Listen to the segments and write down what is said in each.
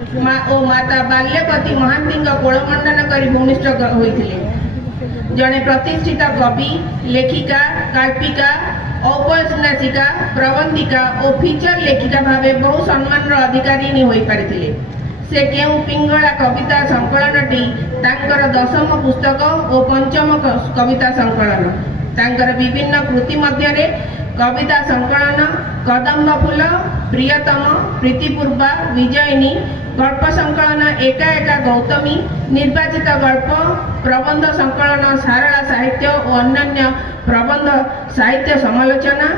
माता बाल्यवती महांती कोलमंडन कर भूमिष्ठ होते। जड़े प्रतिष्ठित कवि, लेखिका, कल्पिका, औपन्यासिका, प्रबंधिका और फीचर लेखिका भाव बहु सम्मान अधिकारी हो पारी। से केउ पिंगला कविता संकलनटी तांकर 10म पुस्तक और 5म कविता संकलन। तांकर विभिन्न कृति मध्य कविता संकलन कदम्ब फूल, प्रियतम, प्रीतिपूर्वा, विजयिनी, गल्प संकलन एका एका गौतमी, निर्वाचित गल्प, प्रबंध संकलन सारला साहित्य और अन्य प्रबंध साहित्य समालोचना,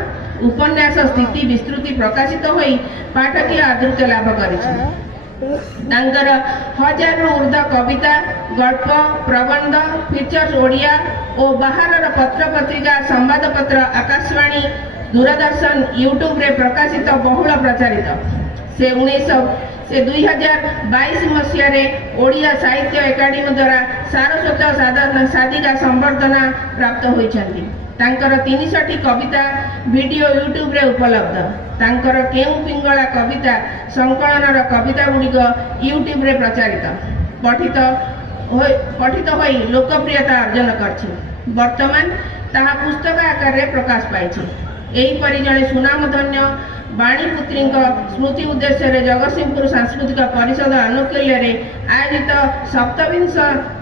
उपन्यास स्थिति विस्तृति प्रकाशित होई पाठकीय आदृत्य लाभ करिछि। तांकर 1000 रु ऊर्ध्व कविता, गल्प, प्रबंध, फीचर्स ओडिया और बाहर पत्र पत्रिका, संवाद पत्र, आकाशवाणी, दूरदर्शन, यूट्यूब रे प्रकाशित बहुल प्रचारित। से 2022 मसीह ओडिया साहित्य एकाडेमी द्वारा सारस्वत साधिका संवर्धना प्राप्त होइछन्ति। तांकर 300 कविता वीडियो यूट्यूब रे उपलब्ध। तांकर केउ पिंगला कविता संकलन कविता गुड़िक यूट्यूब रे प्रचारित पठित होई लोकप्रियता अर्जन करछि। वर्तमान ताहा पुस्तक आकार रे प्रकाश पाइछि। एहीपरि जड़े सुनामधन्य बाणीपुत्री स्मृति उद्देश्य जगतसिंहपुर सांस्कृतिक परिषद आनुकूल्य आयोजित 27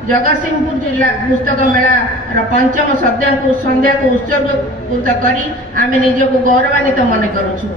जगतसिंहपुर जिला पुस्तक मेला 5म संध्या को उत्सर्गित करी आमे निजको गौरवान्वित मन करूछु।